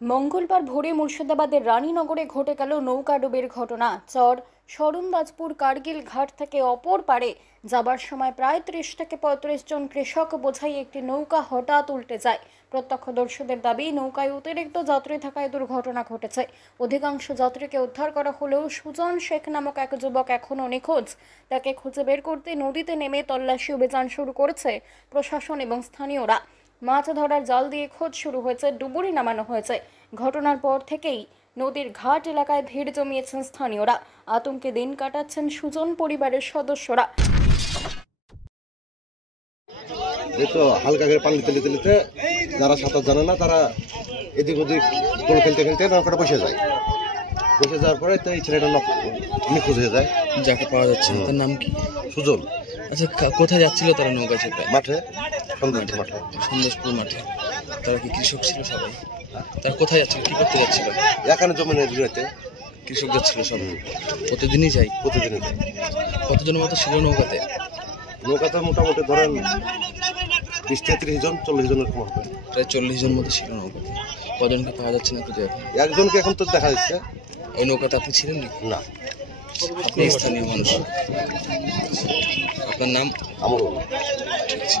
মঙ্গলবার ভোরে মুর্শিদাবাদের রানীনগরে ঘটে গেল নৌকাডুবির ঘটনা। চর শরণদাসপুর কার্গিল ঘাট থেকে অপর পারে যাবার সময় প্রায় 30 থেকে 35 জন কৃষক বোঝাই একটি নৌকা হঠাৎ উল্টে যায়। প্রত্যক্ষদর্শীদের দাবি, নৌকায় অতিরিক্ত যাত্রী থাকায় দুর্ঘটনা ঘটেছে। অধিকাংশ যাত্রীকে উদ্ধার করা হলেও সুজন শেখ নামক এক যুবক এখনও নিখোঁজ। তাকে খুঁজে বের করতে নদীতে নেমে তল্লাশি অভিযান শুরু করেছে প্রশাসন এবং স্থানীয়রা। মাছ ধরার জাল দিয়ে খোঁজ শুরু হয়েছে, ডুবুরি নামানো হয়েছে। ঘটনার পর থেকেই নদীর ঘাট এলাকায় ভিড় জমিয়েছেন স্থানীয়রা। আতঙ্কে দিন কাটাচ্ছেন সুজন পরিবারের সদস্যরা। এই তো হালকা করে পানি তেলিতে তেলিতে যারা সাঁতার জানে না তারা এদিক ওদিক গোল খেলতে খেলতে নৌকাটা বসে যায়। বসে যাওয়ার পরে তো এই ছেলেটা নিখোঁজ হয়ে যায়। যাকে পাওয়া যাচ্ছে না তার নাম কি? সুজন। আচ্ছা, কোথায় যাচ্ছিল তারা নৌকা চেপে? মাঠে, সন্দেশপুর মাঠে। সন্দেশপুর মাঠে। তারা কি কৃষক ছিল সবাই? তারা কোথায় যাচ্ছিল, কি করতে যাচ্ছিল? এখানে জমিনে জুড়েতে কৃষক যাচ্ছিল সব। প্রতিদিনই যাই? প্রতিদিনই যায়। কতজনের মতো ছিল নৌকাতে? নৌকাতে মোটামুটি ধরেন 20-30 জন, 40 জনের কম হবে। প্রায় 40 জন মতো ছিল নৌকাতে। কজনকে পাওয়া যাচ্ছে না খুঁজে এখন? একজনকে এখন তো দেখা যাচ্ছে। ওই নৌকাতে আপনি ছিলেন নাকি? না, আপনি স্থানীয় মানুষ। আপনার নাম? আমারও। ঠিক আছে।